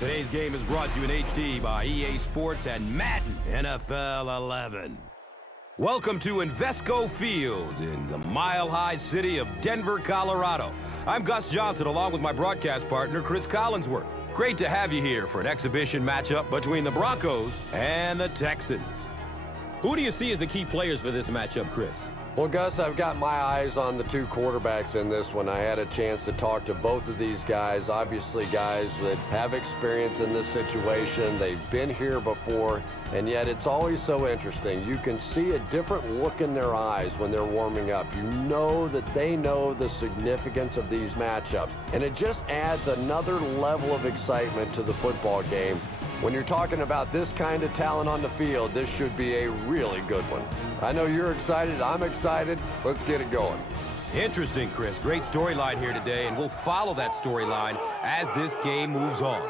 Today's game is brought to you in HD by EA Sports and Madden NFL 11. Welcome to Invesco Field in the mile-high city of Denver, Colorado. I'm Gus Johnson along with my broadcast partner, Chris Collinsworth. Great to have you here for an exhibition matchup between the Broncos and the Texans. Who do you see as the key players for this matchup, Chris? Well, Gus, I've got my eyes on the two quarterbacks in this one. I had a chance to talk to both of these guys, obviously guys that have experience in this situation. They've been here before, and yet it's always so interesting. You can see a different look in their eyes when they're warming up. You know that they know the significance of these matchups, and it just adds another level of excitement to the football game. When you're talking about this kind of talent on the field, this should be a really good one. I know you're excited. I'm excited. Let's get it going. Interesting, Chris. Great storyline here today, and we'll follow that storyline as this game moves on.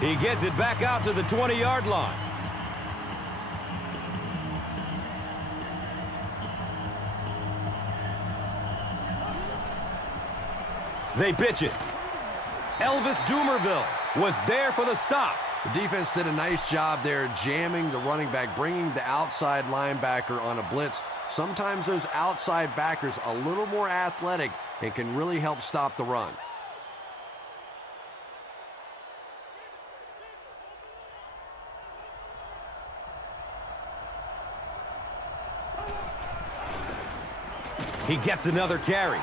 He gets it back out to the 20-yard line. They pitch it. Elvis Dumerville was there for the stop. The defense did a nice job there jamming the running back, bringing the outside linebacker on a blitz. Sometimes those outside backers a little more athletic and can really help stop the run. He gets another carry.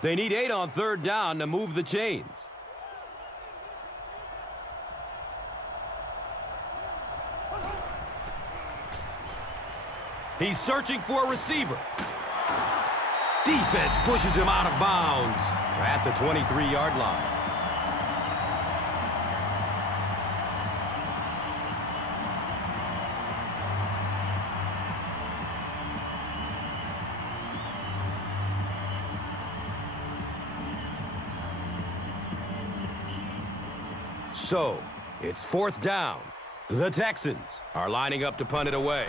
They need 8 on third down to move the chains. He's searching for a receiver. Defense pushes him out of bounds at the 23-yard line. So, it's fourth down. The Texans are lining up to punt it away.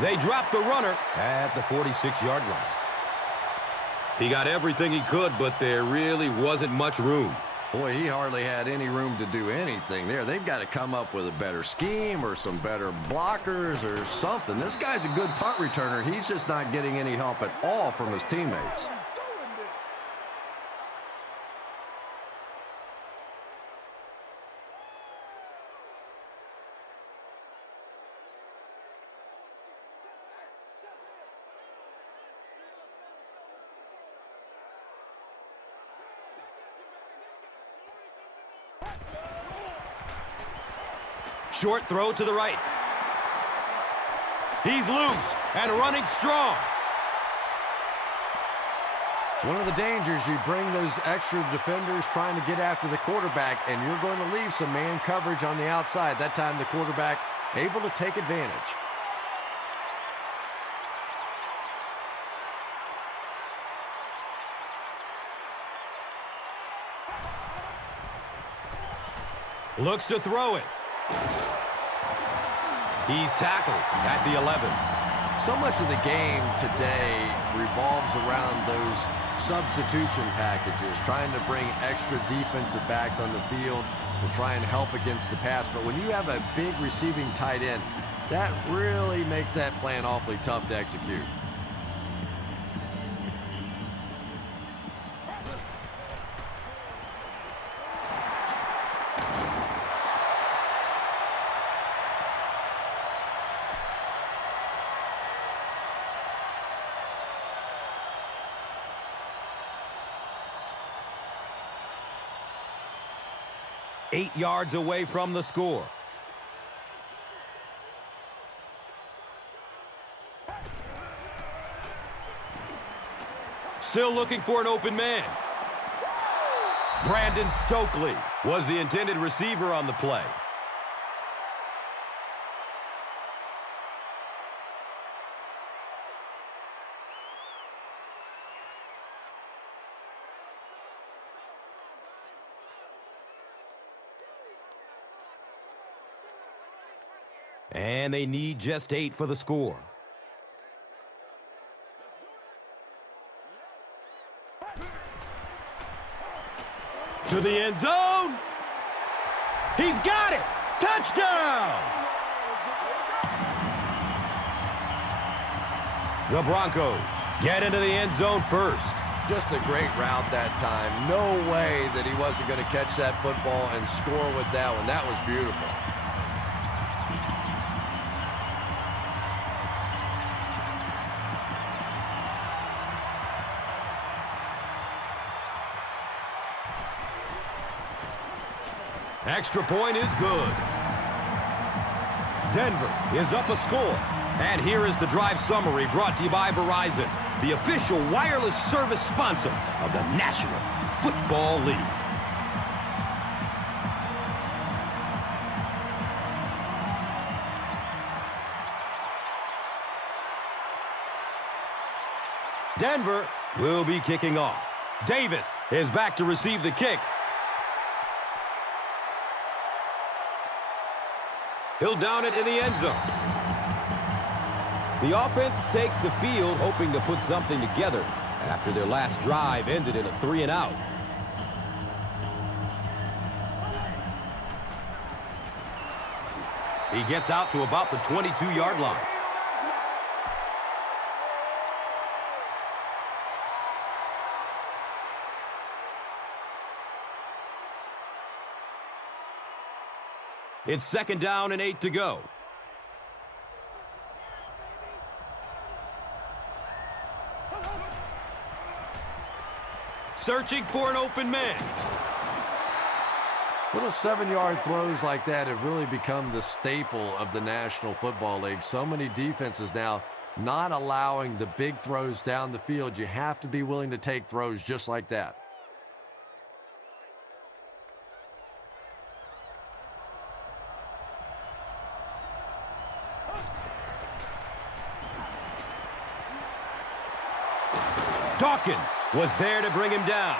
They drop the runner at the 46-yard line. He got everything he could, but there really wasn't much room. Boy, he hardly had any room to do anything there. They've got to come up with a better scheme or some better blockers or something. This guy's a good punt returner. He's just not getting any help at all from his teammates. Short throw to the right. He's loose and running strong. It's one of the dangers. You bring those extra defenders trying to get after the quarterback, and you're going to leave some man coverage on the outside. That time the quarterback able to take advantage. Looks to throw it. He's tackled at the 11. So much of the game today revolves around those substitution packages, trying to bring extra defensive backs on the field to try and help against the pass. But when you have a big receiving tight end, that really makes that plan awfully tough to execute. 8 yards away from the score. Still looking for an open man. Brandon Stokely was the intended receiver on the play. And they need just 8 for the score. To the end zone. He's got it. Touchdown. The Broncos get into the end zone first. Just a great route that time. No way that he wasn't going to catch that football and score with that one. That was beautiful. Extra point is good. Denver is up a score. And here is the drive summary brought to you by Verizon, the official wireless service sponsor of the National Football League. Denver will be kicking off. Davis is back to receive the kick. He'll down it in the end zone. The offense takes the field, hoping to put something together after their last drive ended in a 3-and-out. He gets out to about the 22-yard line. It's 2nd down and 8 to go. Searching for an open man. Little 7-yard throws like that have really become the staple of the National Football League. So many defenses now not allowing the big throws down the field. You have to be willing to take throws just like that. Dawkins was there to bring him down.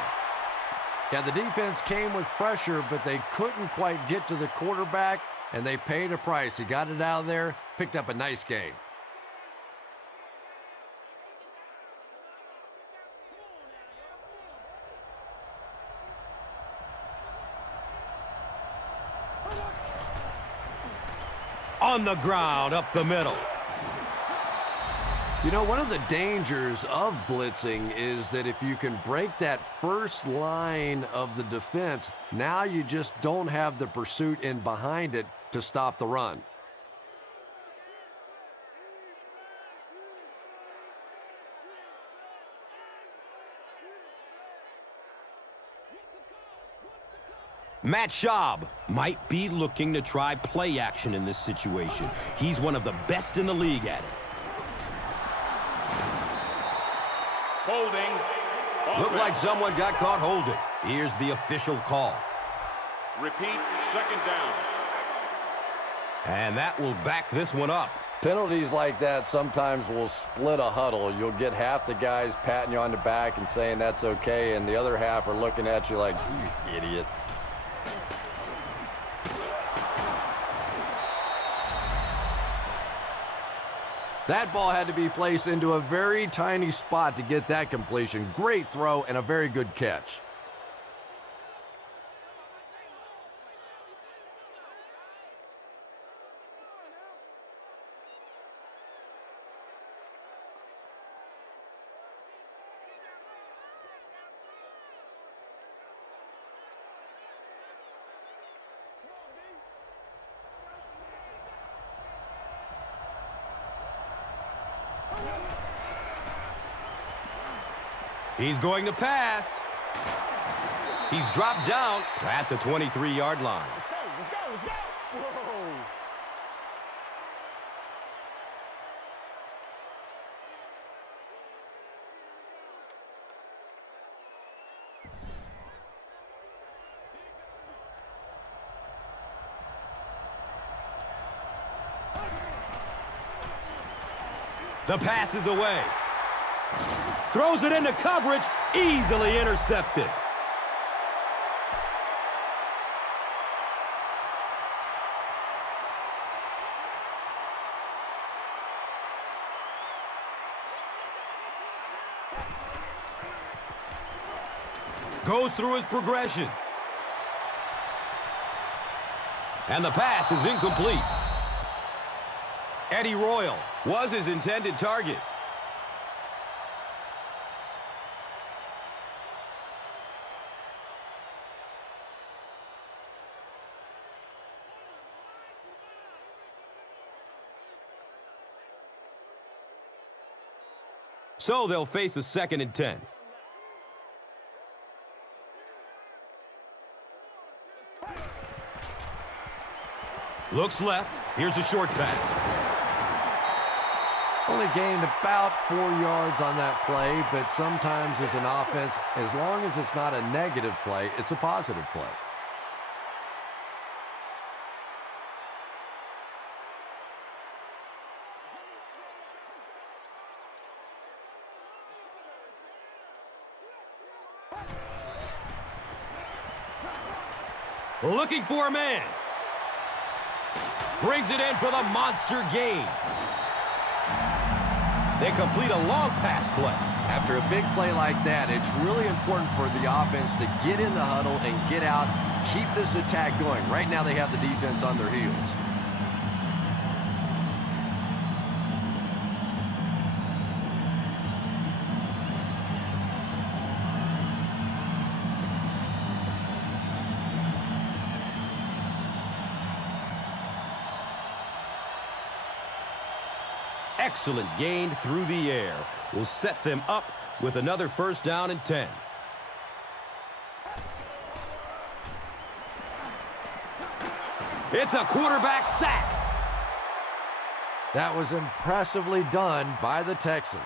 Yeah, the defense came with pressure, but they couldn't quite get to the quarterback, and they paid a price. He got it out of there, picked up a nice gain. On the ground, up the middle. You know, one of the dangers of blitzing is that if you can break that first line of the defense, now you just don't have the pursuit in behind it to stop the run. Matt Schaub might be looking to try play action in this situation. He's one of the best in the league at it. Holding. Looked like someone got caught holding. Here's the official call. Repeat, 2nd down. And that will back this one up. Penalties like that sometimes will split a huddle. You'll get half the guys patting you on the back and saying that's okay, and the other half are looking at you like, you idiot. That ball had to be placed into a very tiny spot to get that completion. Great throw and a very good catch. He's going to pass. He's dropped down at the 23-yard line. Let's go, let's go, let's go. Whoa. The pass is away. Throws it into coverage, easily intercepted. Goes through his progression. And the pass is incomplete. Eddie Royal was his intended target. So they'll face a 2nd and 10. Looks left. Here's a short pass. Only gained about 4 yards on that play, but sometimes as an offense, as long as it's not a negative play, it's a positive play. Looking for a man. Brings it in for the monster gain. They complete a long pass play. After a big play like that, it's really important for the offense to get in the huddle and get out, keep this attack going. Right now they have the defense on their heels. Excellent gain through the air will set them up with another 1st down and 10. It's a quarterback sack. That was impressively done by the Texans.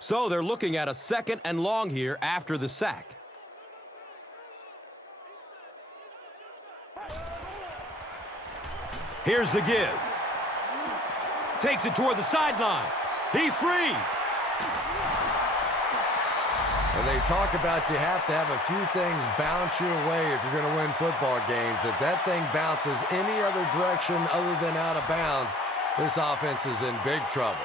So they're looking at a 2nd and long here after the sack. Here's the give. Takes it toward the sideline. He's free. And they talk about you have to have a few things bounce your way if you're going to win football games. If that thing bounces any other direction other than out of bounds, this offense is in big trouble.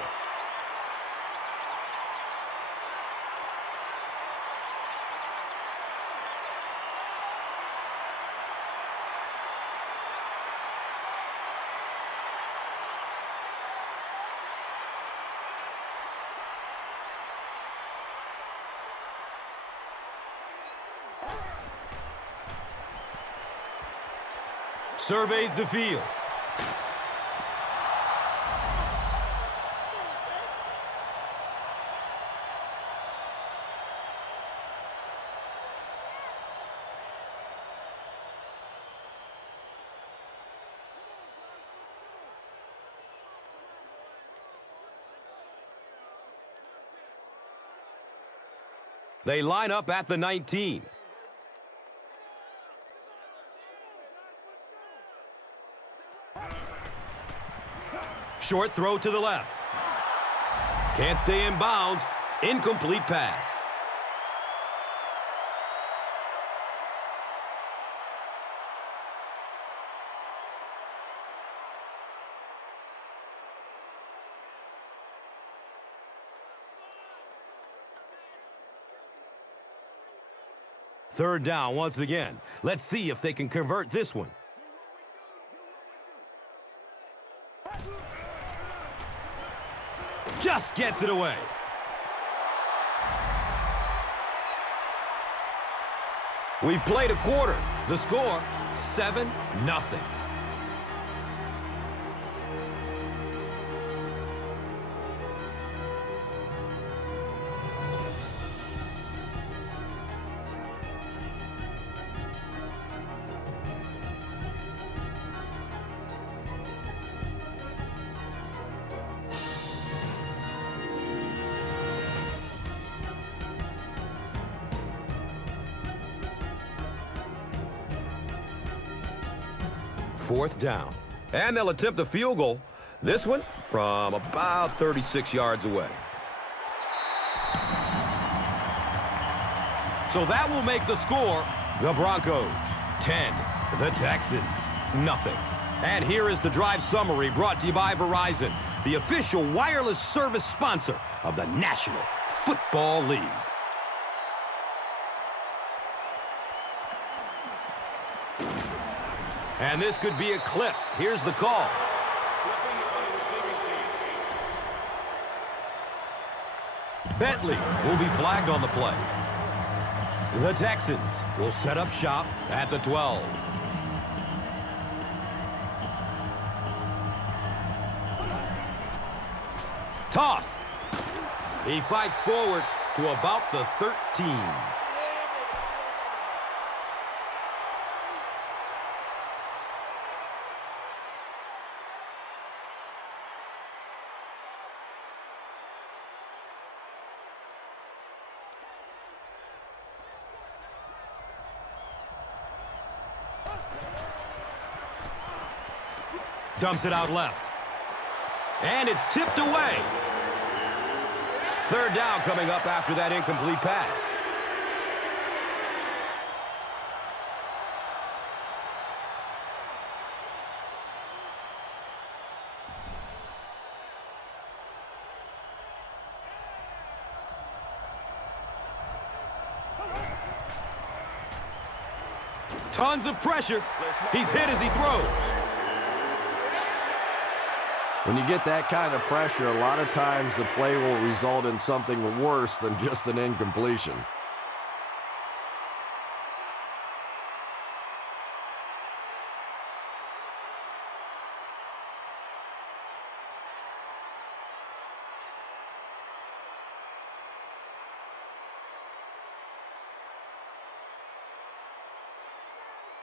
Surveys the field. They line up at the 19. Short throw to the left. Can't stay in bounds. Incomplete pass. Third down once again. Let's see if they can convert this one. Just gets it away. We've played a quarter. The score, 7-0. 4th down. And they'll attempt the field goal. This one from about 36 yards away. So that will make the score the Broncos 10, the Texans nothing. And here is the drive summary brought to you by Verizon, the official wireless service sponsor of the National Football League. And this could be a clip. Here's the call. Bentley will be flagged on the play. The Texans will set up shop at the 12. Toss. He fights forward to about the 13. Dumps it out left. And it's tipped away. 3rd down coming up after that incomplete pass. Tons of pressure. He's hit as he throws. When you get that kind of pressure, a lot of times the play will result in something worse than just an incompletion.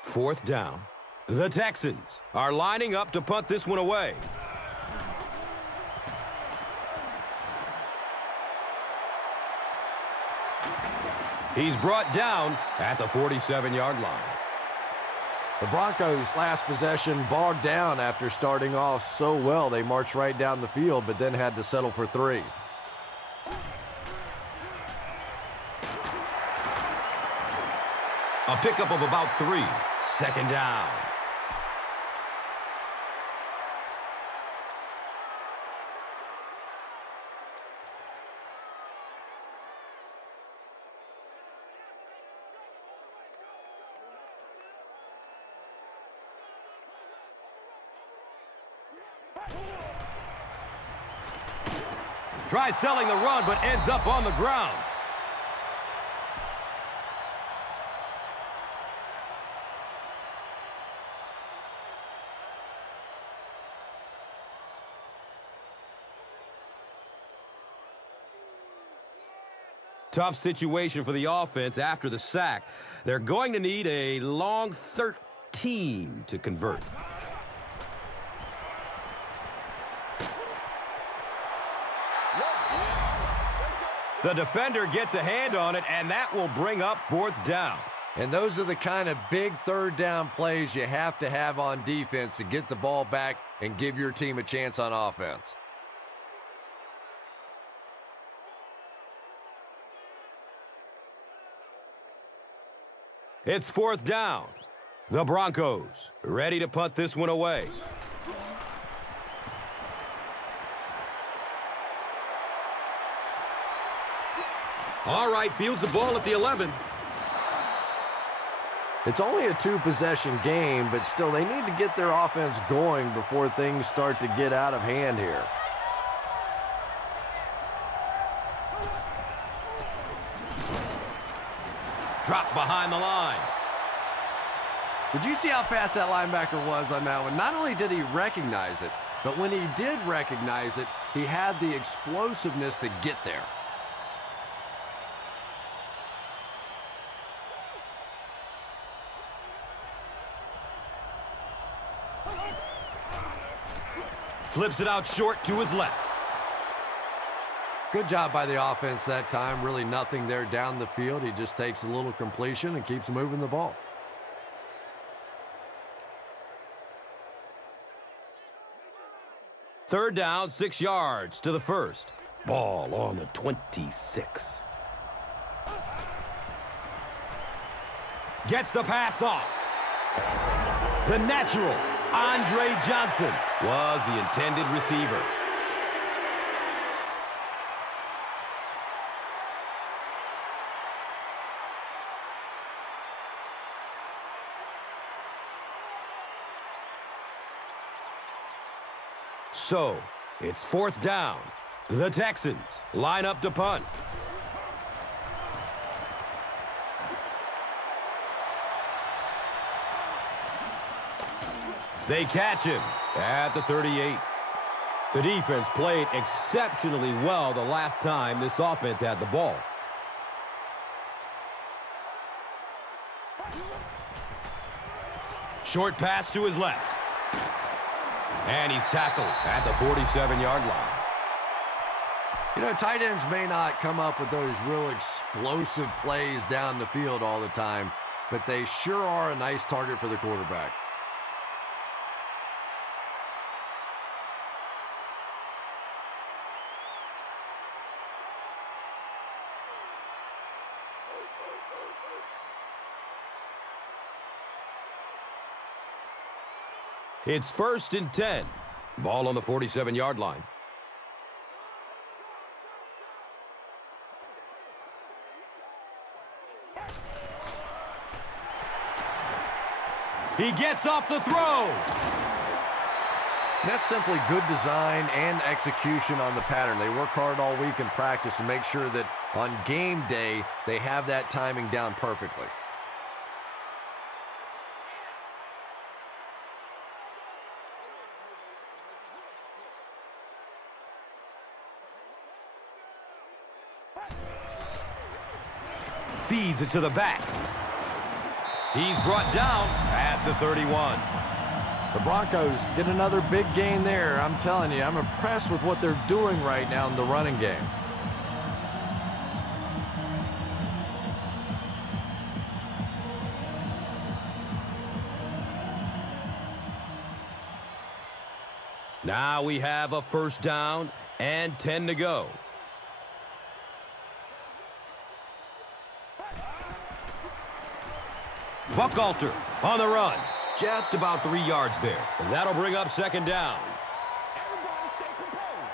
Fourth down. The Texans are lining up to punt this one away. He's brought down at the 47-yard line. The Broncos' last possession bogged down after starting off so well. They marched right down the field, but then had to settle for 3. A pickup of about 3. 2nd down. Tries selling the run, but ends up on the ground. Tough situation for the offense after the sack. They're going to need a long 13 to convert. The defender gets a hand on it, and that will bring up 4th down. And those are the kind of big 3rd down plays you have to have on defense to get the ball back and give your team a chance on offense. It's 4th down. The Broncos ready to punt this one away. All right, fields the ball at the 11. It's only a 2-possession game, but still they need to get their offense going before things start to get out of hand here. Dropped behind the line. Did you see how fast that linebacker was on that one? Not only did he recognize it, but when he did recognize it, he had the explosiveness to get there. Flips it out short to his left. Good job by the offense that time. Really nothing there down the field. He just takes a little completion and keeps moving the ball. Third down, 6 yards to the first. Ball on the 26. Gets the pass off. The natural, Andre Johnson, was the intended receiver. So, it's fourth down. The Texans line up to punt. They catch him at the 38. The defense played exceptionally well the last time this offense had the ball. Short pass to his left. And he's tackled at the 47-yard line. You know, tight ends may not come up with those real explosive plays down the field all the time, but they sure are a nice target for the quarterback. It's 1st and 10. Ball on the 47-yard line. He gets off the throw. That's simply good design and execution on the pattern. They work hard all week in practice and make sure that on game day they have that timing down perfectly. Feeds it to the back. He's brought down at the 31. The Broncos get another big gain there. I'm telling you, I'm impressed with what they're doing right now in the running game. Now we have a 1st down and 10 to go. Buchalter on the run. Just about 3 yards there. And that'll bring up 2nd down. Everybody stay composed.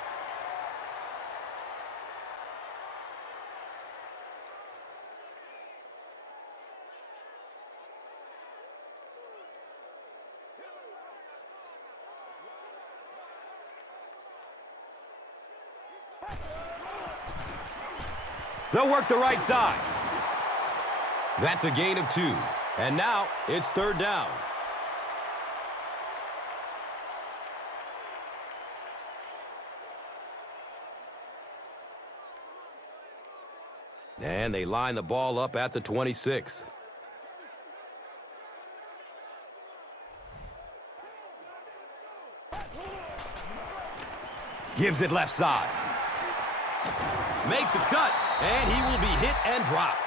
They'll work the right side. That's a gain of 2. And now it's 3rd down. And they line the ball up at the 26. Gives it left side. Makes a cut, and he will be hit and dropped.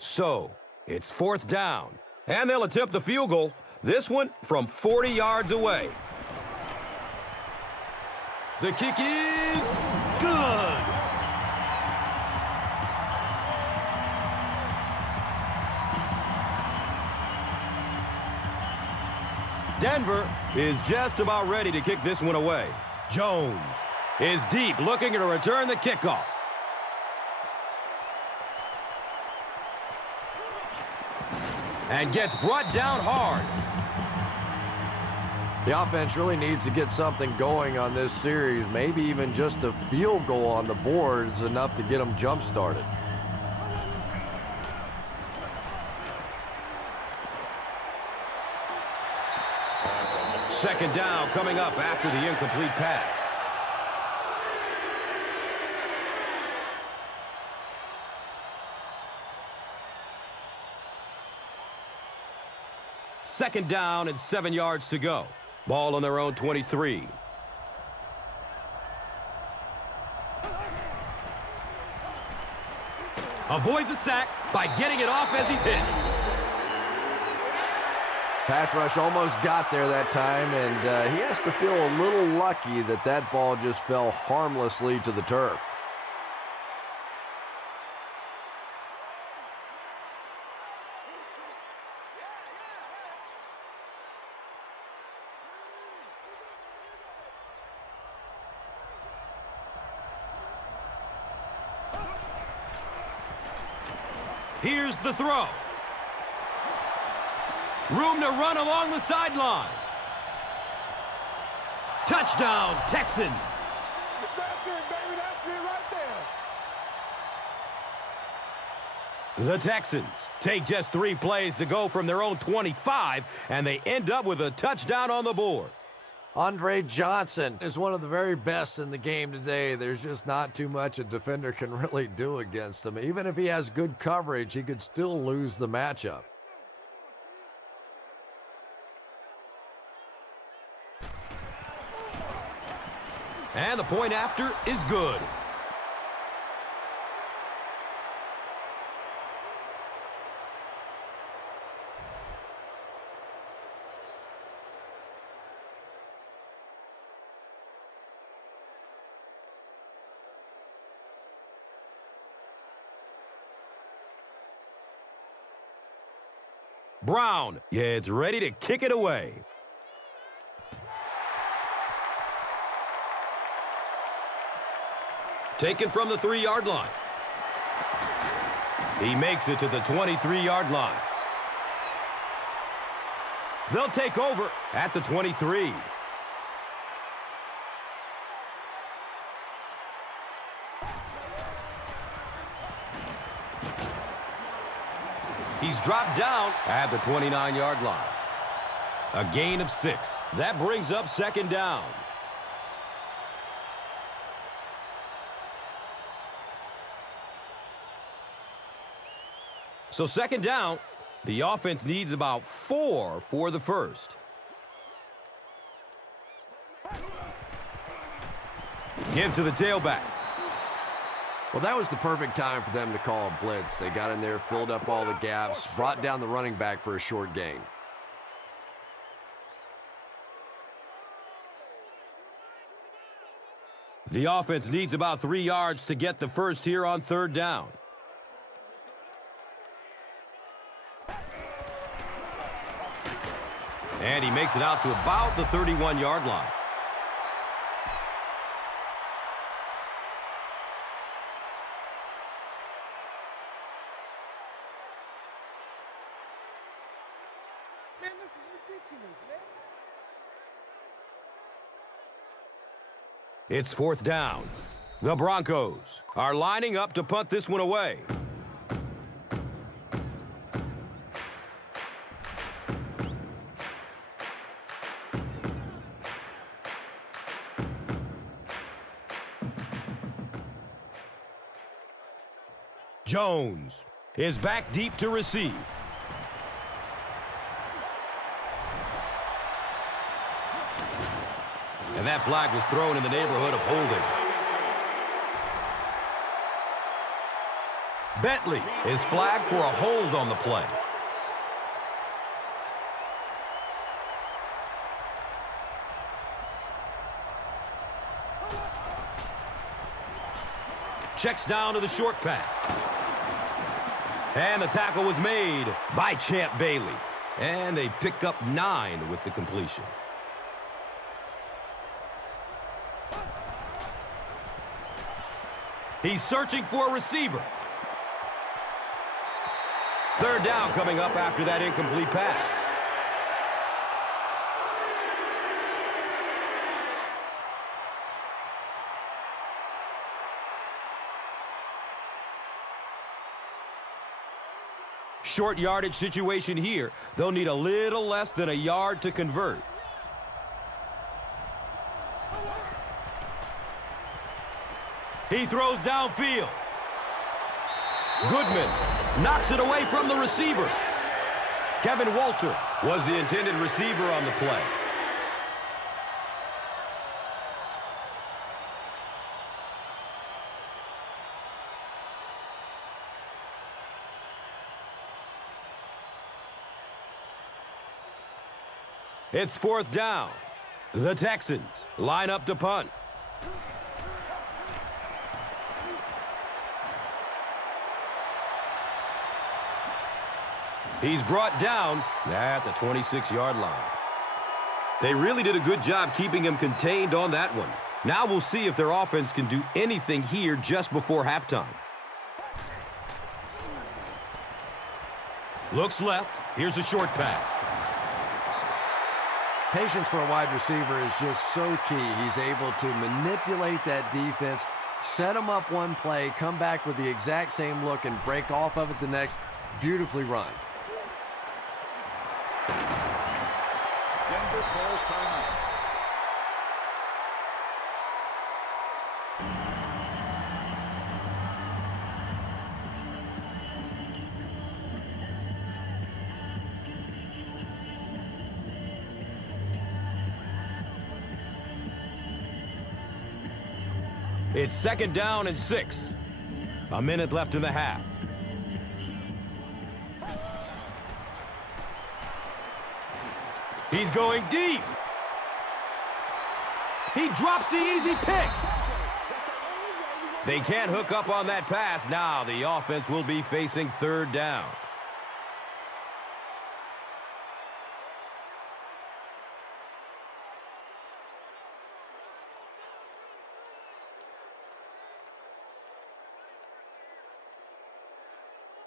So, it's 4th down, and they'll attempt the field goal, this one from 40 yards away. The kick is good. Denver is just about ready to kick this one away. Jones is deep, looking to return the kickoff. And gets brought down hard. The offense really needs to get something going on this series. Maybe even just a field goal on the board is enough to get them jump-started. Second down coming up after the incomplete pass. Second down and 7 yards to go. Ball on their own 23. Avoids a sack by getting it off as he's hit. Pass rush almost got there that time, and he has to feel a little lucky that that ball just fell harmlessly to the turf. Here's the throw. Room to run along the sideline. Touchdown, Texans. That's it, baby. That's it right there. The Texans take just 3 plays to go from their own 25, and they end up with a touchdown on the board. Andre Johnson is one of the very best in the game today. There's just not too much a defender can really do against him. Even if he has good coverage, he could still lose the matchup. And the point after is good. Brown gets ready to kick it away. Taken from the 3-yard line. He makes it to the 23-yard line. They'll take over at the 23. He's dropped down at the 29-yard line. A gain of 6. That brings up second down. So second down, the offense needs about 4 for the first. Give to the tailback. Well, that was the perfect time for them to call a blitz. They got in there, filled up all the gaps, brought down the running back for a short gain. The offense needs about 3 yards to get the first here on third down. And he makes it out to about the 31-yard line. Man, this is ridiculous, man. It's fourth down. The Broncos are lining up to punt this one away. Jones is back deep to receive. And that flag was thrown in the neighborhood of holding. Bentley is flagged for a hold on the play. Checks down to the short pass. And the tackle was made by Champ Bailey. And they pick up 9 with the completion. He's searching for a receiver. Third down coming up after that incomplete pass. Short yardage situation here. They'll need a little less than a yard to convert. He throws downfield. Goodman knocks it away from the receiver. Kevin Walter was the intended receiver on the play. It's fourth down. The Texans line up to punt. He's brought down at the 26-yard line. They really did a good job keeping him contained on that one. Now we'll see if their offense can do anything here just before halftime. Looks left. Here's a short pass. Patience for a wide receiver is just so key. He's able to manipulate that defense, set them up one play, come back with the exact same look, and break off of it the next. Beautifully run. Denver calls timeout. It's second down and 6. A minute left in the half. He's going deep. He drops the easy pick. They can't hook up on that pass. Now the offense will be facing third down.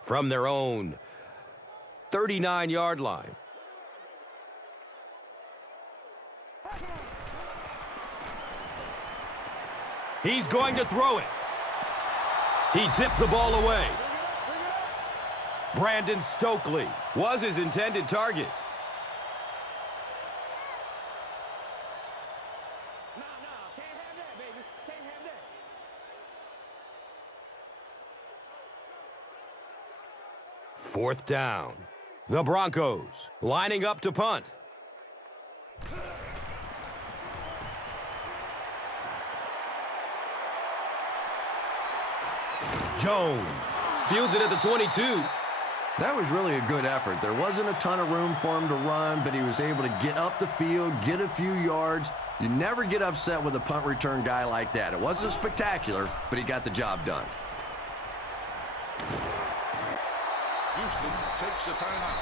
From their own 39-yard line. He's going to throw it. He tipped the ball away. Brandon Stokely was his intended target. No, can't have that, baby. Can't have that. Fourth down. The Broncos lining up to punt. Jones fields it at the 22. That was really a good effort. There wasn't a ton of room for him to run, but he was able to get up the field, get a few yards. You never get upset with a punt return guy like that. It wasn't spectacular, but he got the job done. Houston takes a timeout.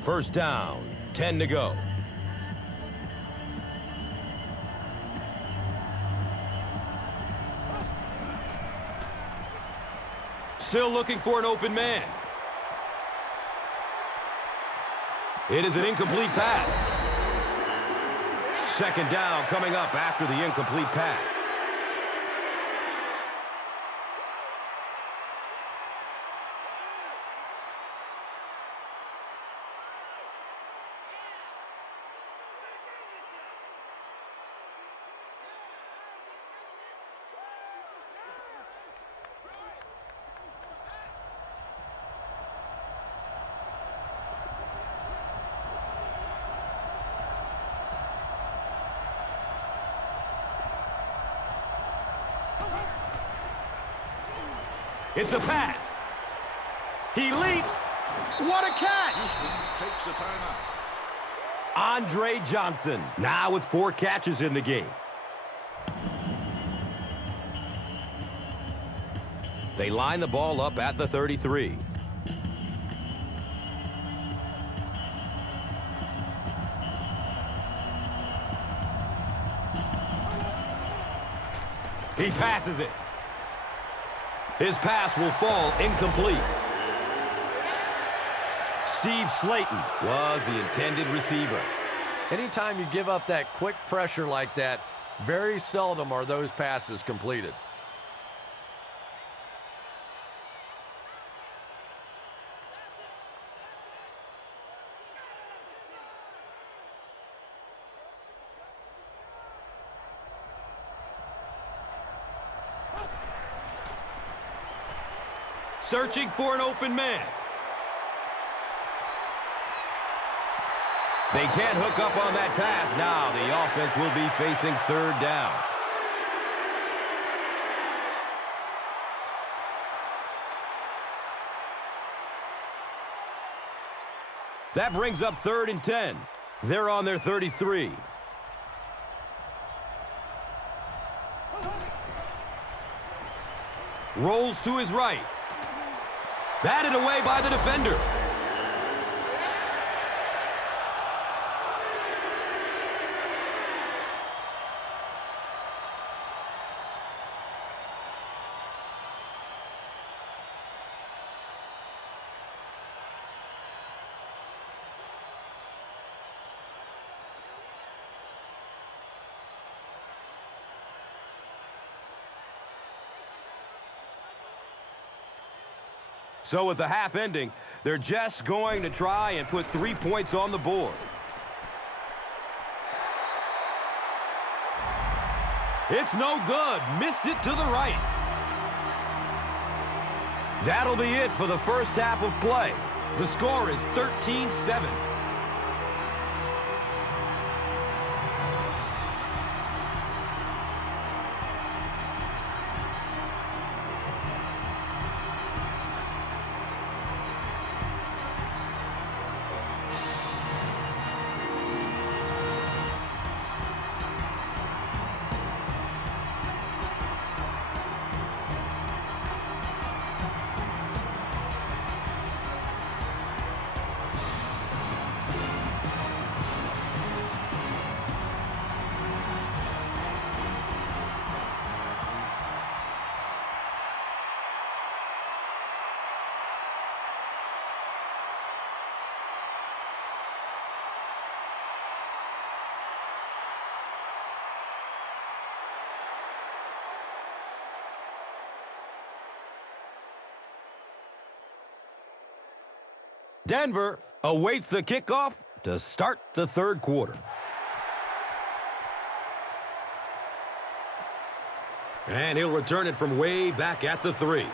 First down, 10 to go. Still looking for an open man. It is an incomplete pass. Second down coming up after the incomplete pass. It's a pass. He leaps. What a catch! Houston takes a timeout. Andre Johnson now with 4 catches in the game. They line the ball up at the 33. He passes it. His pass will fall incomplete. Steve Slayton was the intended receiver. Anytime you give up that quick pressure like that, very seldom are those passes completed. Searching for an open man. They can't hook up on that pass. Now the offense will be facing third down. That brings up 3rd and 10. They're on their 33. Rolls to his right. Batted away by the defender. So with the half ending, they're just going to try and put 3 points on the board. It's no good. Missed it to the right. That'll be it for the first half of play. The score is 13-7. Denver awaits the kickoff to start the third quarter. And he'll return it from way back at the 3.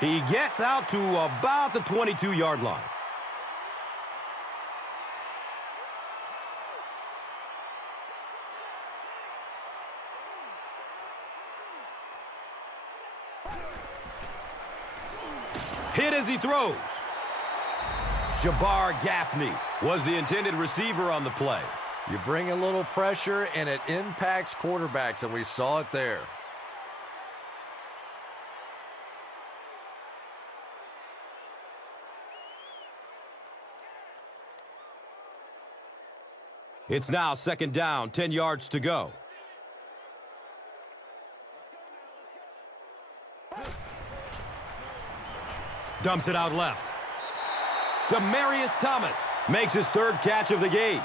He gets out to about the 22-yard line. Hit as he throws. Jabbar Gaffney was the intended receiver on the play. You bring a little pressure, and it impacts quarterbacks, and we saw it there. It's now 2nd down, 10 yards to go. Dumps it out left. Demaryius Thomas makes his 3rd catch of the game.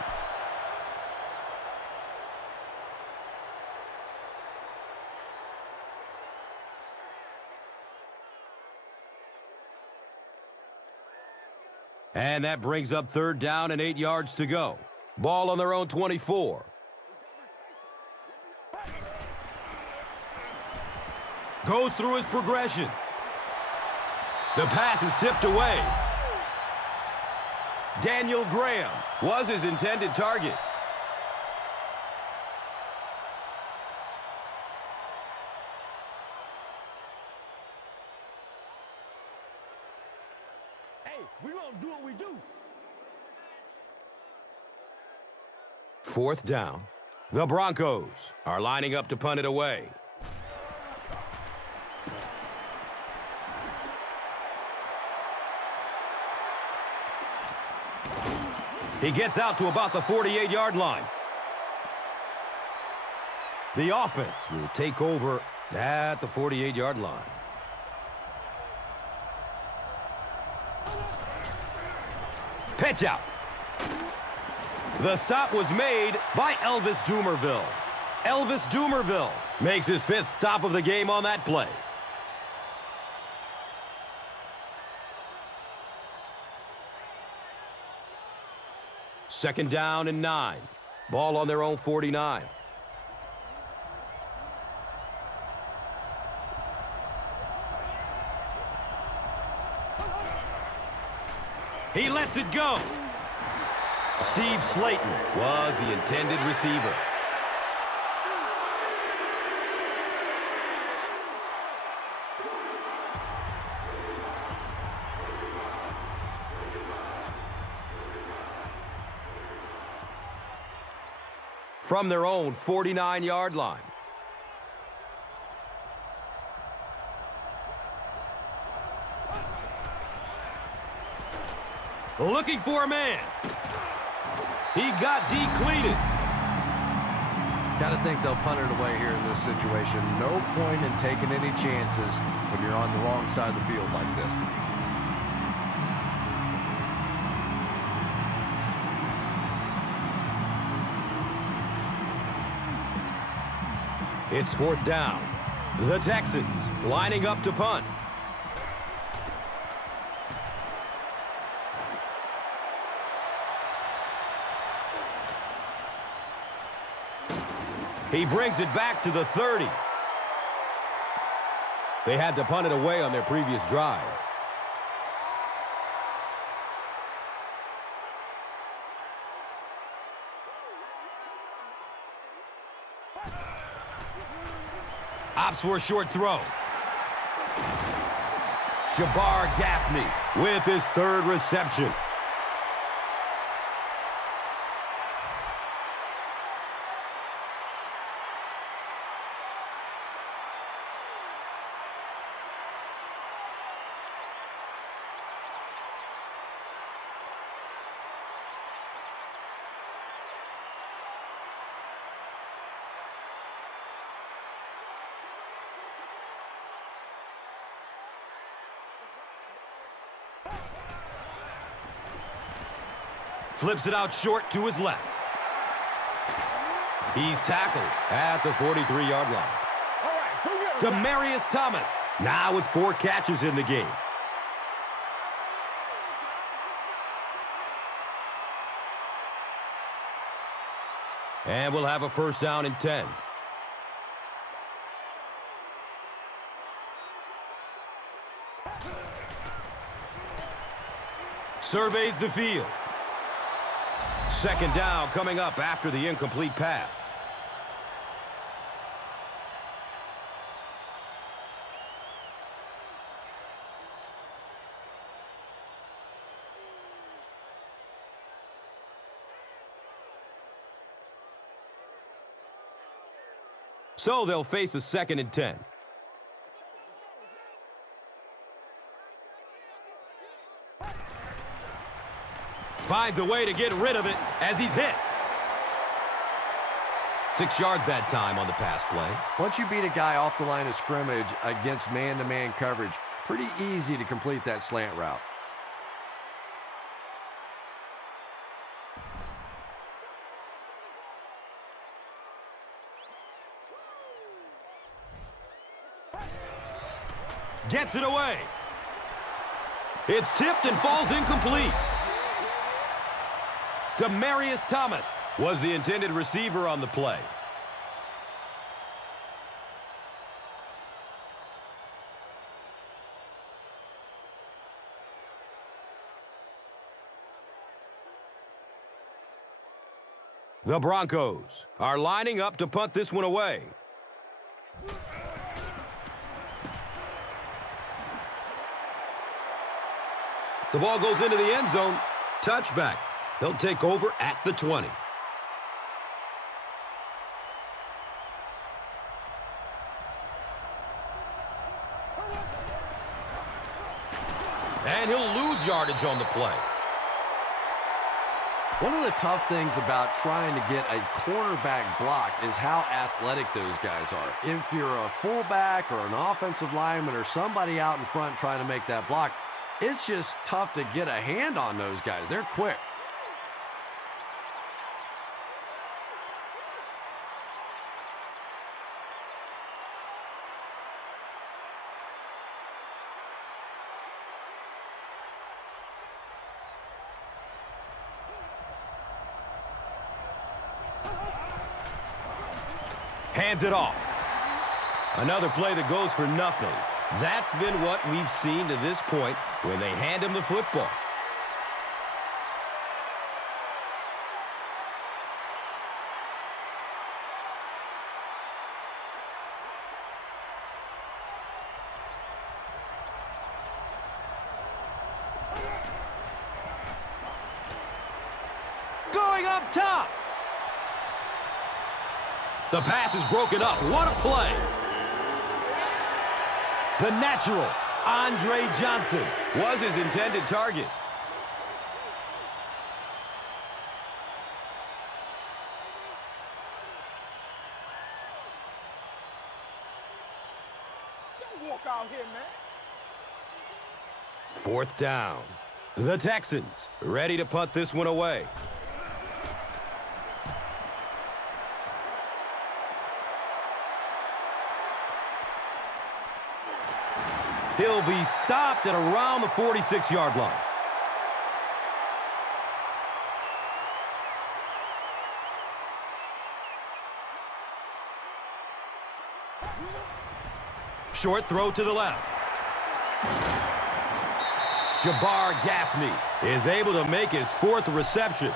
And that brings up 3rd down and 8 yards to go. Ball on their own 24. Goes through his progression. The pass is tipped away. Daniel Graham was his intended target. Hey, we gonna do what we do. 4th down. The Broncos are lining up to punt it away. He gets out to about the 48-yard line. The offense will take over at the 48-yard line. Pitch out. The stop was made by Elvis Dumervil. Elvis Dumervil makes his 5th stop of the game on that play. Second down and 9. Ball on their own 49. He lets it go. Steve Slayton was the intended receiver. From their own 49-yard line. Looking for a man. He got decleated. Got to think they'll punt it away here in this situation. No point in taking any chances when you're on the wrong side of the field like this. It's fourth down. The Texans lining up to punt. He brings it back to the 30. They had to punt it away on their previous drive. Opts for a short throw. Shabar Gaffney with his third reception. Flips it out short to his left. He's tackled at the 43-yard line. Demaryius Thomas now with 4 catches in the game. And we'll have a first down and 10. Surveys the field. Second down coming up after the incomplete pass. So they'll face a 2nd and 10. Finds a way to get rid of it as he's hit. 6 yards that time on the pass play. Once you beat a guy off the line of scrimmage against man-to-man coverage, pretty easy to complete that slant route. Gets it away. It's tipped and falls incomplete. Demaryius Thomas was the intended receiver on the play. The Broncos are lining up to punt this one away. The ball goes into the end zone. Touchback. They'll take over at the 20. And he'll lose yardage on the play. One of the tough things about trying to get a cornerback blocked is how athletic those guys are. If you're a fullback or an offensive lineman or somebody out in front trying to make that block, it's just tough to get a hand on those guys. They're quick. Hands it off. Another play that goes for nothing. That's been what we've seen to this point when they hand him the football. The pass is broken up. What a play. The natural, Andre Johnson, was his intended target. Don't walk out here, man. Fourth down. The Texans ready to punt this one away. He'll be stopped at around the 46-yard line. Short throw to the left. Jabbar Gaffney is able to make his fourth reception.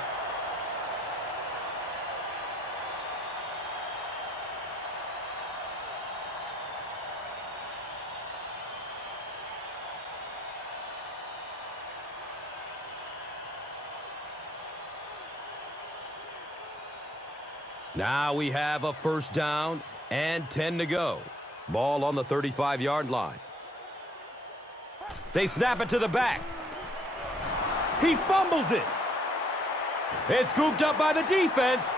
Now we have a first down and 10 to go. Ball on the 35-yard line. They snap it to the back. He fumbles it. It's scooped up by the defense.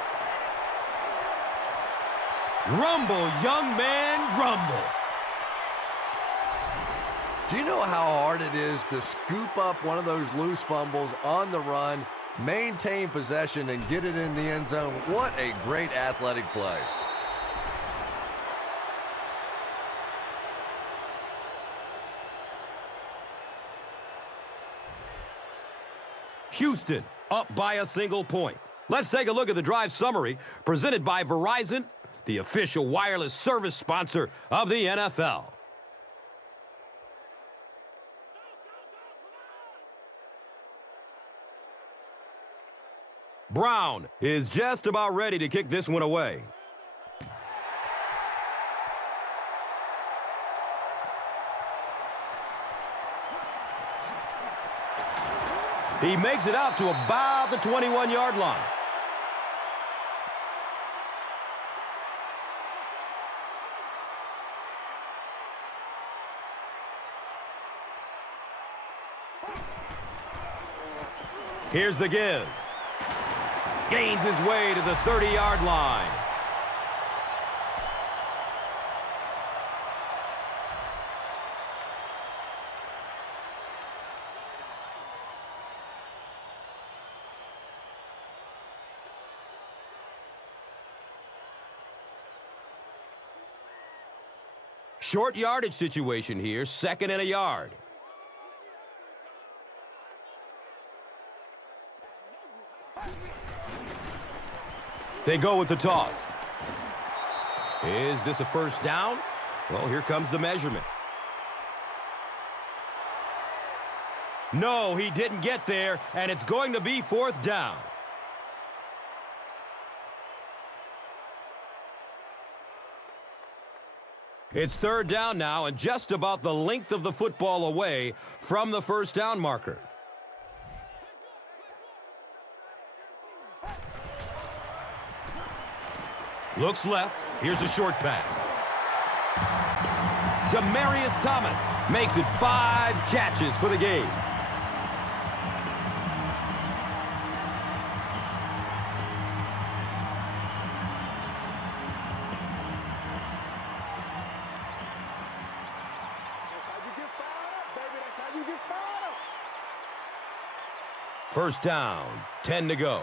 Rumble, young man, rumble. Do you know how hard it is to scoop up one of those loose fumbles on the run, maintain possession, and get it in the end zone? What a great athletic play. Houston up by a single point. Let's take a look at the drive summary presented by Verizon, the official wireless service sponsor of the NFL. Brown is just about ready to kick this one away. He makes it out to about the 21-yard line. Here's the give. Gains his way to the 30-yard line. Short yardage situation here, 2nd and a yard. They go with the toss. Is this a first down? Well, here comes the measurement. No, he didn't get there, and it's going to be 4th down. It's 3rd down now and just about the length of the football away from the first down marker. Looks left. Here's a short pass. Demaryius Thomas makes it 5 catches for the game. First down, 10 to go.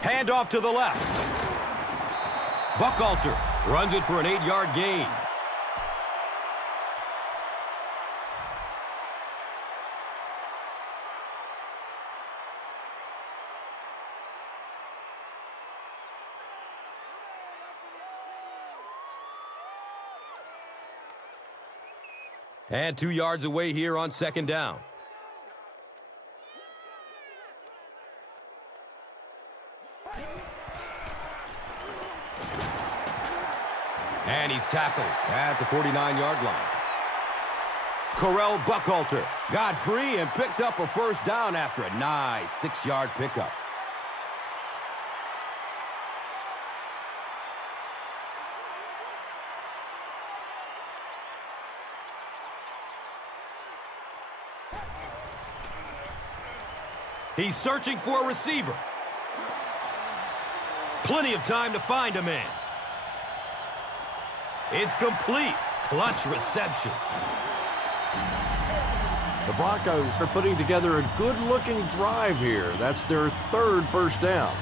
Handoff to the left. Buchalter runs it for an 8-yard gain. And 2 yards away here on 2nd down. And he's tackled at the 49-yard line. Correll Buckhalter got free and picked up a first down after a nice 6-yard pickup. He's searching for a receiver. Plenty of time to find a man. It's complete. Clutch reception. The Broncos are putting together a good-looking drive here. That's their 3rd first down.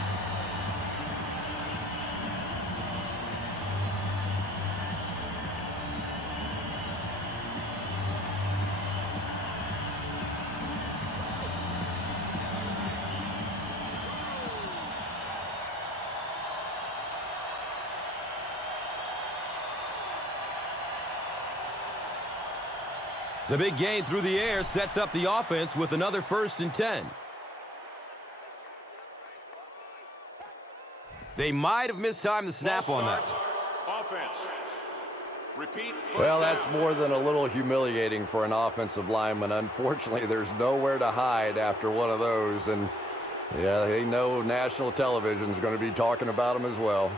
The big gain through the air sets up the offense with another 1st and 10. They might have mistimed the snap on that. Offense. Repeat. Well, that's more than a little humiliating for an offensive lineman. Unfortunately, there's nowhere to hide after one of those. And, yeah, they know national television is going to be talking about them as well.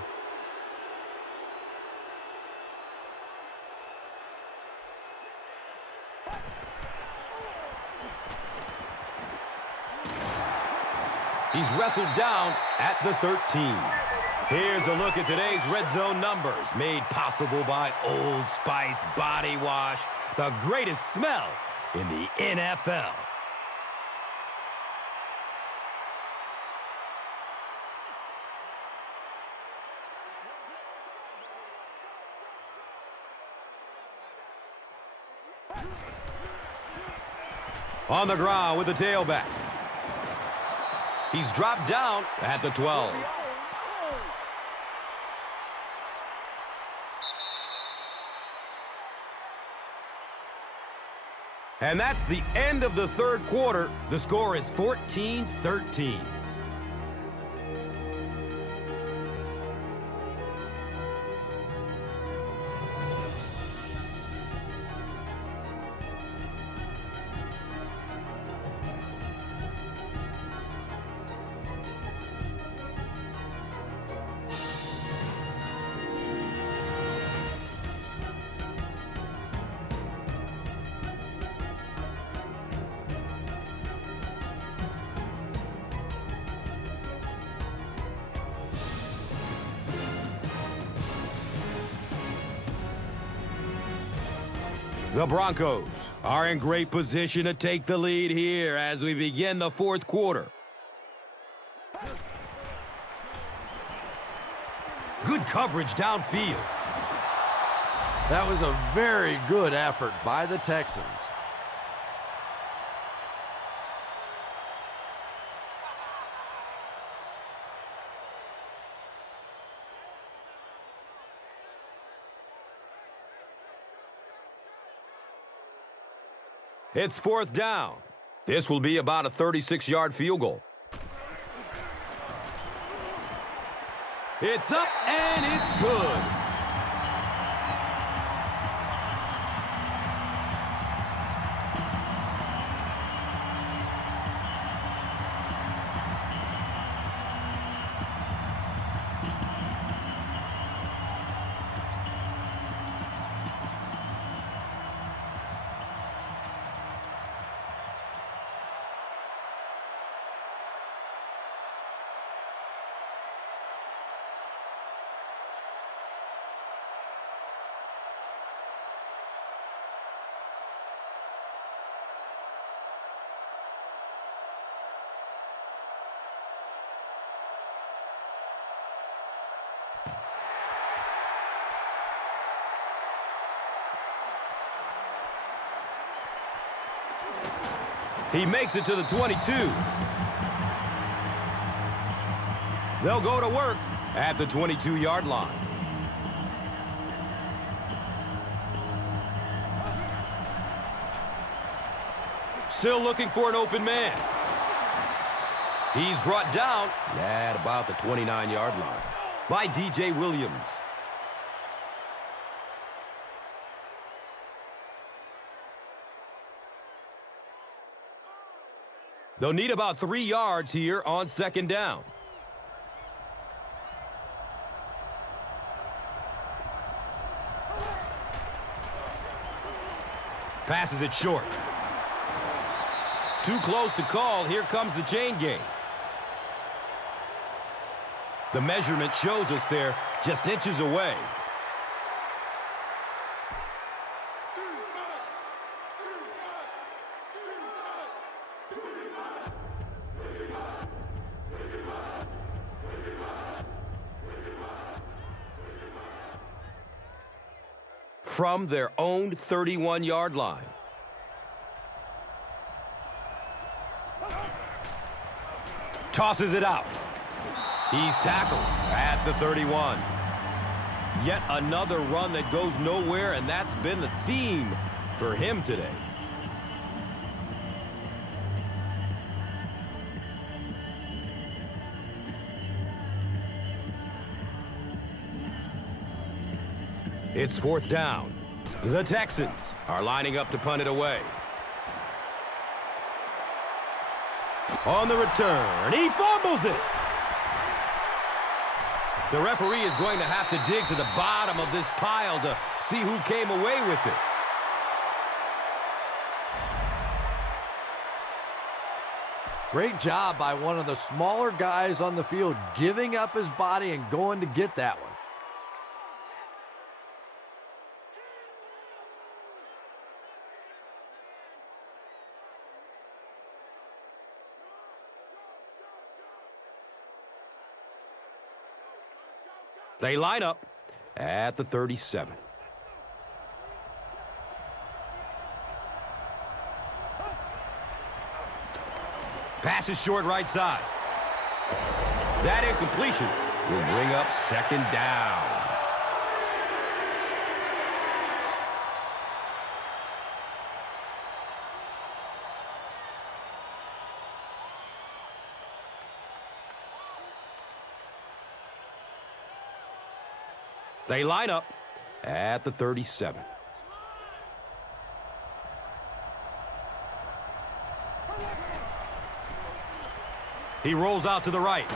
He's wrestled down at the 13. Here's a look at today's red zone numbers, made possible by Old Spice Body Wash, the greatest smell in the NFL. On the ground with the tailback. He's dropped down at the 12. And that's the end of the 3rd quarter. The score is 14-13. The Broncos are in great position to take the lead here as we begin the 4th quarter. Good coverage downfield. That was a very good effort by the Texans. It's 4th down. This will be about a 36-yard field goal. It's up and it's good. He makes it to the 22. They'll go to work at the 22-yard line. Still looking for an open man. He's brought down at about the 29-yard line by DJ Williams. They'll need about 3 yards here on second down. Passes it short. Too close to call. Here comes the chain game. The measurement shows us they're just inches away. From their own 31-yard line. Tosses it out. He's tackled at the 31. Yet another run that goes nowhere, and that's been the theme for him today. It's fourth down. The Texans are lining up to punt it away. On the return, he fumbles it. The referee is going to have to dig to the bottom of this pile to see who came away with it. Great job by one of the smaller guys on the field, giving up his body and going to get that one. They line up at the 37. Pass is short right side. That incompletion will bring up second down. They line up at the 37. He rolls out to the right.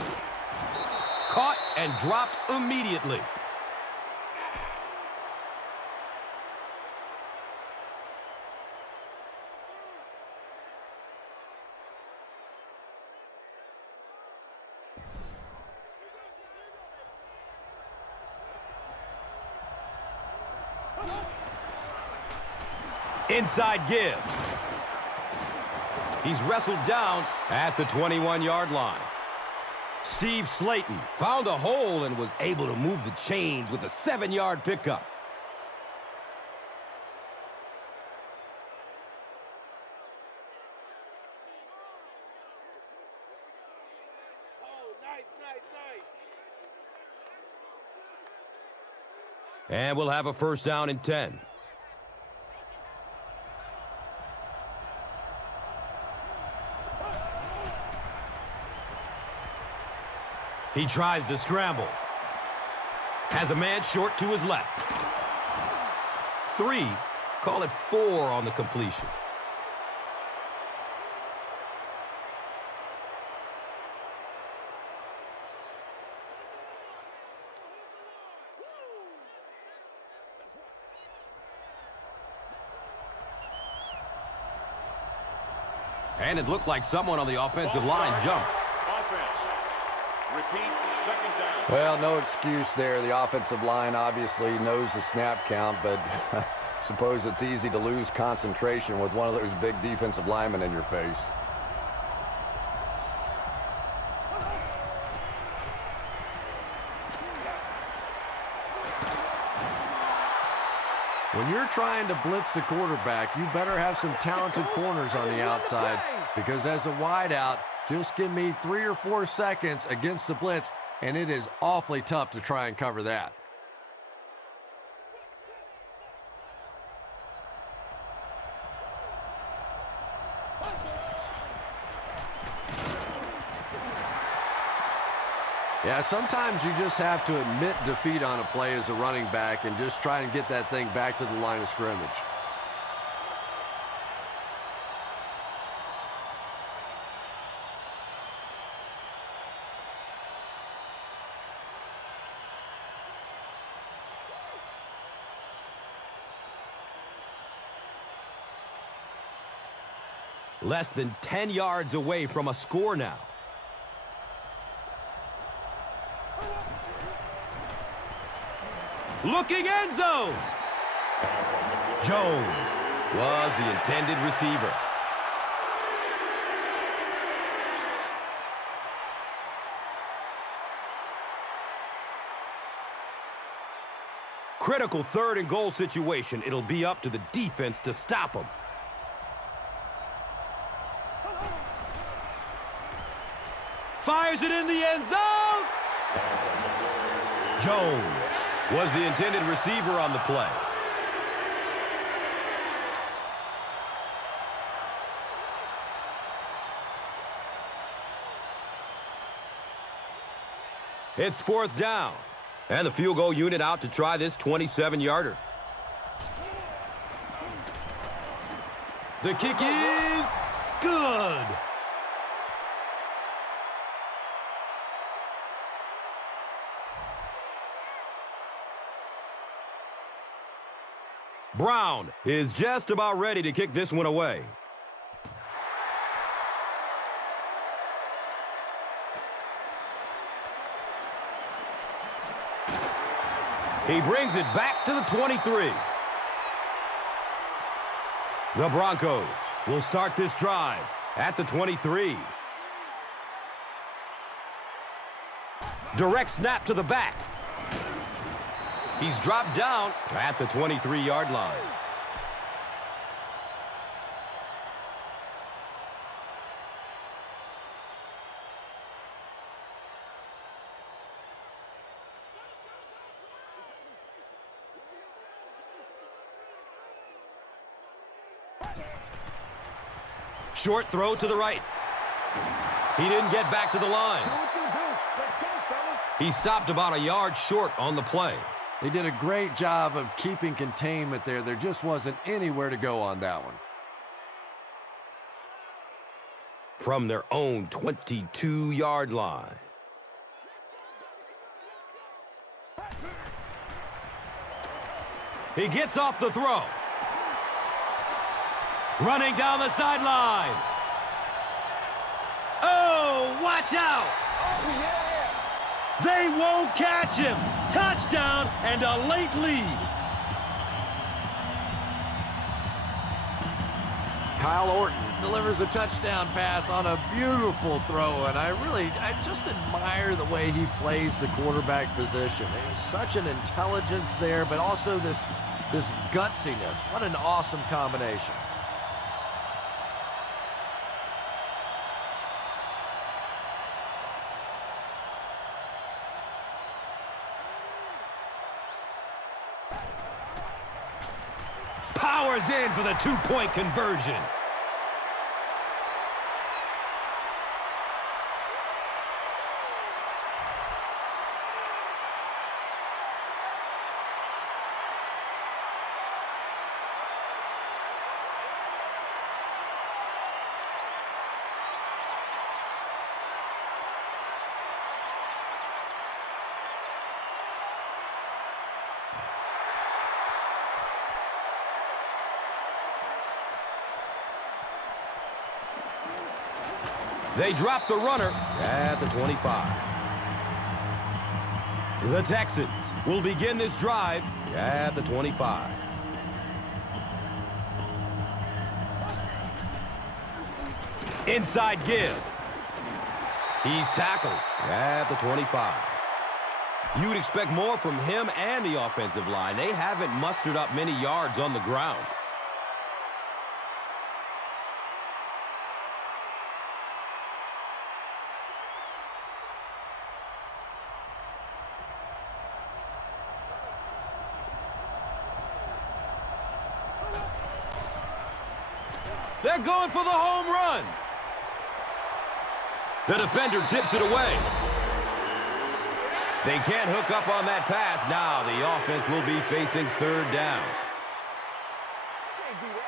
Caught and dropped immediately. Inside give. He's wrestled down at the 21-yard line. Steve Slayton found a hole and was able to move the chains with a 7-yard pickup. Oh, nice. And we'll have a first down and 10. He tries to scramble. Has a man short to his left. 3, call it 4 on the completion. And it looked like someone on the offensive line jumped. Offense. Repeat, second down. Well, no excuse there. The offensive line obviously knows the snap count, but suppose it's easy to lose concentration with one of those big defensive linemen in your face. When you're trying to blitz the quarterback, you better have some talented corners on the outside, because as a wideout, just give me 3 or 4 seconds against the blitz, and it is awfully tough to try and cover that. Yeah, sometimes you just have to admit defeat on a play as a running back and just try and get that thing back to the line of scrimmage. Less than 10 yards away from a score now. Looking end zone. Jones was the intended receiver. Critical 3rd and goal situation. It'll be up to the defense to stop him. Fires it in the end zone. Jones was the intended receiver on the play. It's 4th down. And the field goal unit out to try this 27-yarder. The kick is good. Brown is just about ready to kick this one away. He brings it back to the 23. The Broncos will start this drive at the 23. Direct snap to the back. He's dropped down at the 23-yard line. Short throw to the right. He didn't get back to the line. He stopped about a yard short on the play. They did a great job of keeping containment there. There just wasn't anywhere to go on that one. From their own 22-yard line. He gets off the throw. Running down the sideline. Oh, watch out! Oh, yeah! They won't catch him. Touchdown and a late lead. Kyle Orton delivers a touchdown pass on a beautiful throw, and I just admire the way he plays the quarterback position. There's such an intelligence there, but also this gutsiness. What an awesome combination. Powers in for the two-point conversion. They drop the runner at the 25. The Texans will begin this drive at the 25. Inside give. He's tackled at the 25. You would expect more from him and the offensive line. They haven't mustered up many yards on the ground. They're going for the home run. The defender tips it away. They can't hook up on that pass. Now the offense will be facing third down. Can't do that.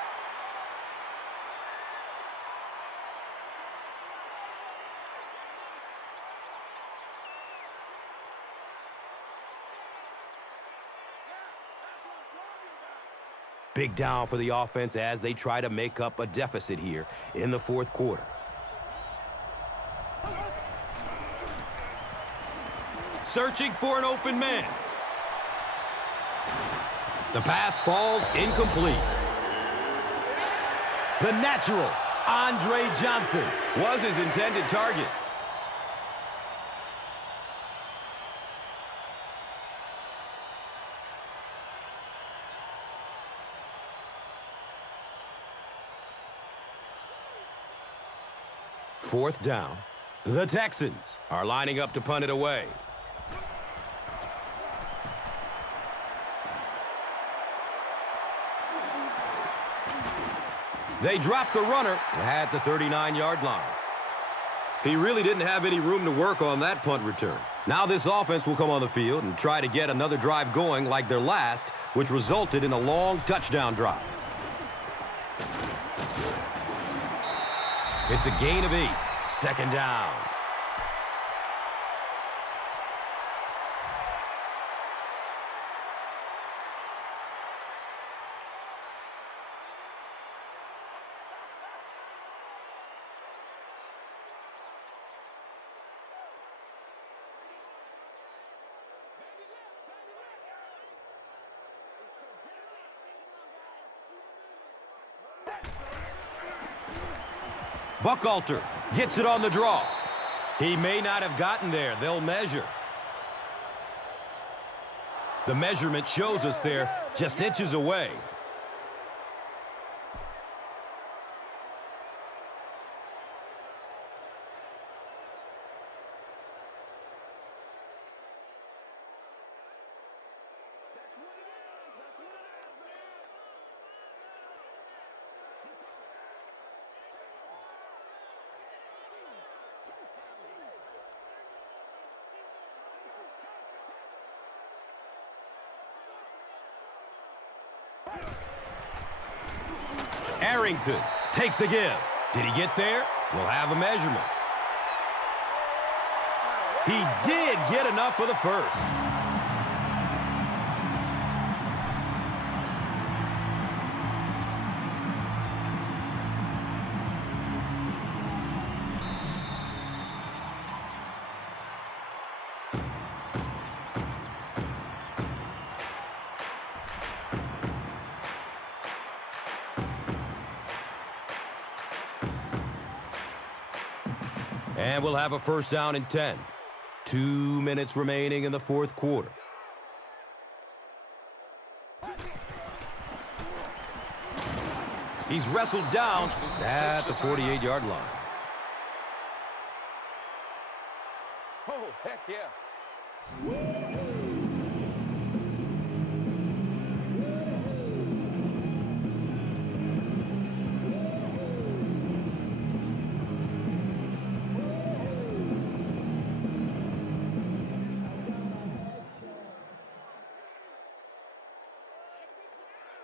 Big down for the offense as they try to make up a deficit here in the fourth quarter. Searching for an open man. The pass falls incomplete. The natural, Andre Johnson, was his intended target. Fourth down. The Texans are lining up to punt it away. They drop the runner at the 39-yard line. He really didn't have any room to work on that punt return. Now this offense will come on the field and try to get another drive going like their last, which resulted in a long touchdown drive. It's a gain of 8. Second down. Buchalter gets it on the draw. He may not have gotten there. They'll measure. The measurement shows us they're just inches away. Arrington takes the give. Did he get there? We'll have a measurement. He did get enough for the first. And we'll have a first down and 10. 2 minutes remaining in the fourth quarter. He's wrestled down at the 48-yard line. Oh, heck yeah.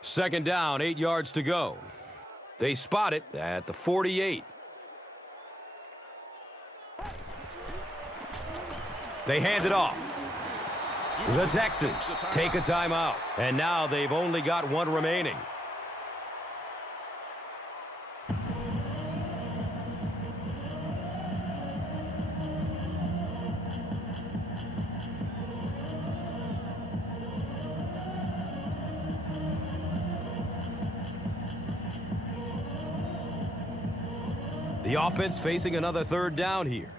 Second down, 8 yards to go. They spot it at the 48. They hand it off. The Texans take a timeout, and now they've only got one remaining. The offense facing another third down here.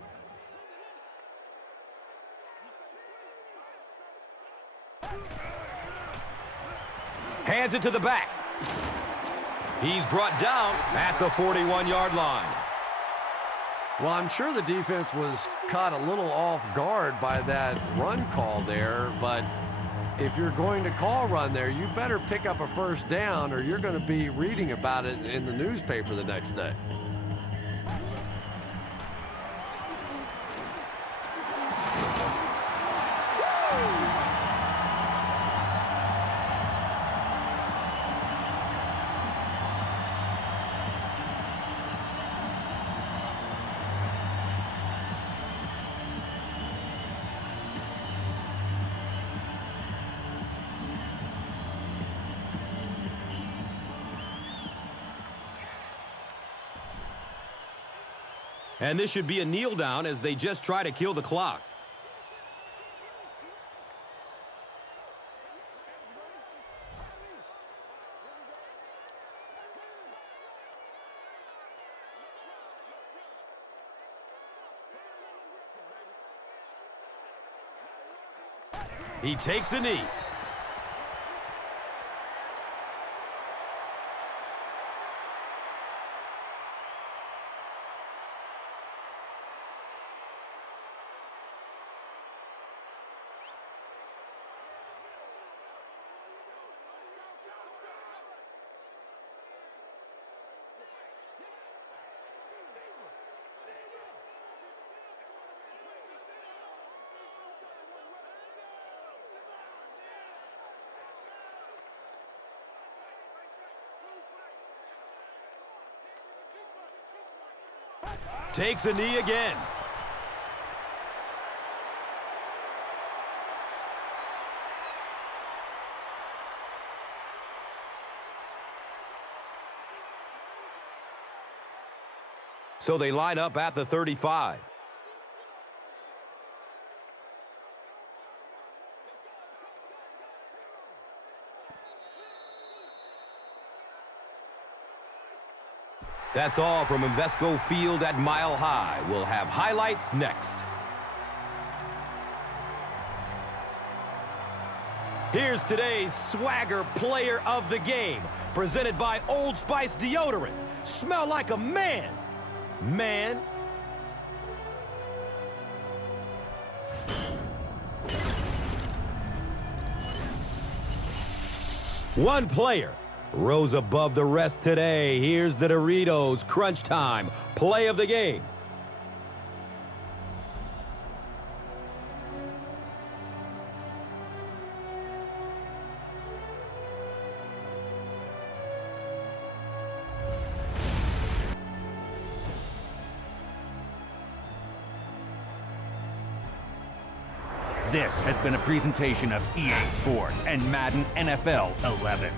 Hands it to the back. He's brought down at the 41-yard line. Well, I'm sure the defense was caught a little off guard by that run call there, but if you're going to call run there, you better pick up a first down or you're going to be reading about it in the newspaper the next day. And this should be a kneel down as they just try to kill the clock. He takes a knee. Takes a knee again. So they line up at the 35. That's all from Invesco Field at Mile High. We'll have highlights next. Here's today's Swagger Player of the Game, presented by Old Spice Deodorant. Smell like a man. Man. One player rose above the rest today. Here's the Doritos Crunch Time Play of the Game. This has been a presentation of EA Sports and Madden NFL 11.